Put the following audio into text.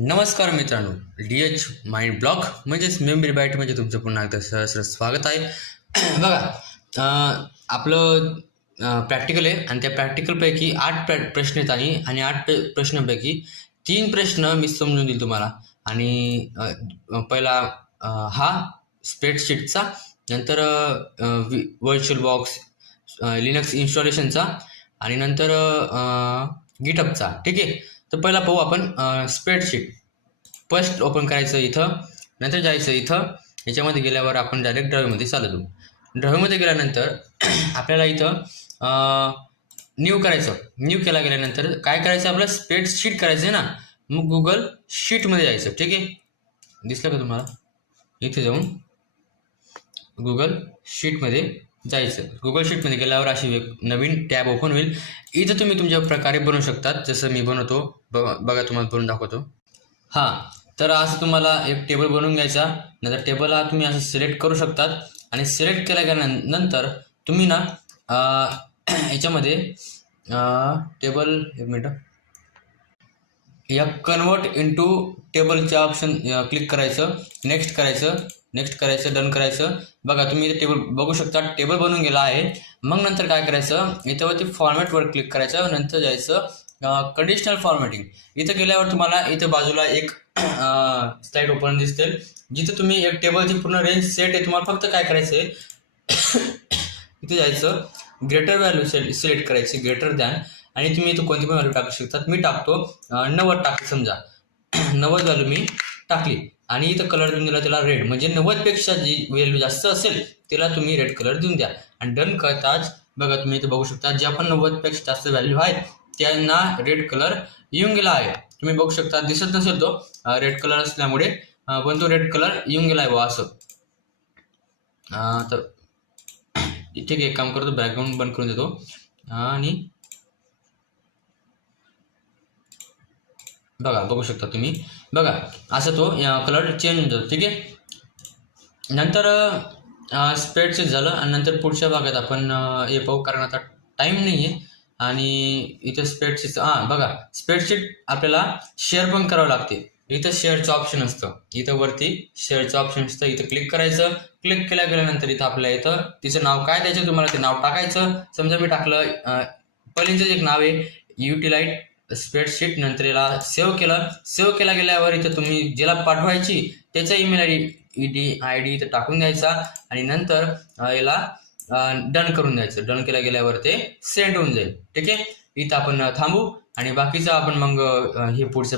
नमस्कार मित्रांनो, DH mind block म्हणजेच मेमरी बाईट म्हणजे तुमचं पुन्हा एकदा सहर्ष स्वागत आहे. बघा, आपलं प्रॅक्टिकल आहे आणि त्या प्रॅक्टिकलपैकी 8 प्रश्न आहेत आणि 8 प्रश्नांपैकी 3 प्रश्न मी समजून देईल तुम्हाला. आणि पहिला हा स्प्रेडशीटचा, नंतर व्हर्च्युअल बॉक्स, लिनक्स इन्स्टॉलेशनचा आणि नंतर गिटहबचा. ठीक आहे, तर पहिला पाहू आपण स्प्रेडशीट. फर्स्ट ओपन करायचं इथं, नंतर जायचं इथं. याच्यामध्ये गेल्यावर आपण डायरेक्ट ड्राईव्हमध्ये चालतो. ड्राईव्हमध्ये गेल्यानंतर आपल्याला इथं न्यू करायचं. न्यू गेल्यानंतर काय करायचं, आपलं स्प्रेडशीट करायचं आहे ना, मग गुगल शीटमध्ये जायचं. ठीक आहे, दिसलं का तुम्हाला? इथे जाऊन गुगल शीटमध्ये जायचं. गुगल शीटमध्ये गेल्यावर अशी एक नवीन टॅब ओपन होईल. इथं तुम्ही तुमच्या प्रकारे बनवू शकतात, जसं मी बनवतो. बघा तुम्हाला बनवून दाखवतो. तर असं तुम्हाला एक टेबल बनवून घ्यायचा. नंतर टेबल हा तुम्ही असं सिलेक्ट करू शकतात आणि सिलेक्ट केल्यानंतर तुम्ही ना याच्यामध्ये टेबल, एक मिनटं, या कन्वर्ट इनटू टेबलच्या ऑप्शन क्लिक करायचं, नेक्स्ट करायचं, डन करायचं. बघा तुम्ही इथे टेबल बघू शकता, टेबल बनून गेला आहे. मग नंतर काय करायचं, इथं फॉर्मॅटवर क्लिक करायचं, नंतर जायचं कंडिशनल फॉर्मॅटिंग. इथं गेल्यावर तुम्हाला इथं बाजूला एक स्लाइड ओपन दिसतील, जिथं तुम्ही एक टेबलची पूर्ण रेंज सेट आहे. तुम्हाला फक्त काय करायचं आहे, इथे जायचं, ग्रेटर व्हॅल्यू सिलेक्ट करायची, ग्रेटर दॅन, आणि तुम्ही इथं कोणती पण व्हॅल्यू टाकू शकतात. मी टाकतो 90 टाकली, समजा 90 व्हॅल्यू मी टाकली आणि इथं कलर देऊन दिला त्याला रेड. म्हणजे 90पेक्षा जी व्हॅल्यू जास्त असेल त्याला तुम्ही रेड कलर देऊन द्या. आणि डन करताच बघा तुम्ही इथं बघू शकता, ज्या पण 90पेक्षा जास्त व्हॅल्यू आहेत त्यांना रेड कलर येऊन गेला आहे. तुम्ही बघू शकता, दिसत नसेल तो रेड कलर असल्यामुळे, पण तो रेड कलर येऊन गेला आहे असं. तर ठीक आहे, एक काम करतो, बॅकग्राऊंड बंद करून देतो आणि बघा बघू शकता तुम्ही. बघा असं तो कलर चेंज होऊन जातो. ठीक आहे, नंतर स्प्रेडशीट झालं आणि नंतर पुढच्या भागात आपण हे पाहू, कारण आता टाईम नाही आहे. आणि इथे स्प्रेडशीट, बघा स्प्रेडशीट आपल्याला शेअर पण करावं लागते. इथं शेअरचं ऑप्शन असतं, इथं वरती शेअरचं ऑप्शन असतं, इथं क्लिक करायचं. क्लिक गेल्यानंतर इथं आपल्या इथं तिचं नाव काय द्यायचं, तुम्हाला ते नाव टाकायचं. समजा मी टाकलं, पहिल्यांचं एक नाव आहे युटिलाइट स्प्रेडशीट. नंतर याला सेव्ह केलं. सेव्ह गेल्यावर इथं तुम्ही ज्याला पाठवायची त्याचा ईमेल आय डी इथं टाकून द्यायचा आणि नंतर याला डन करून द्यायचं. डन गेल्यावर ते सेंड होऊन जाईल. ठीक आहे, इथं आपण थांबू आणि बाकीचं आपण मग हे पुढचं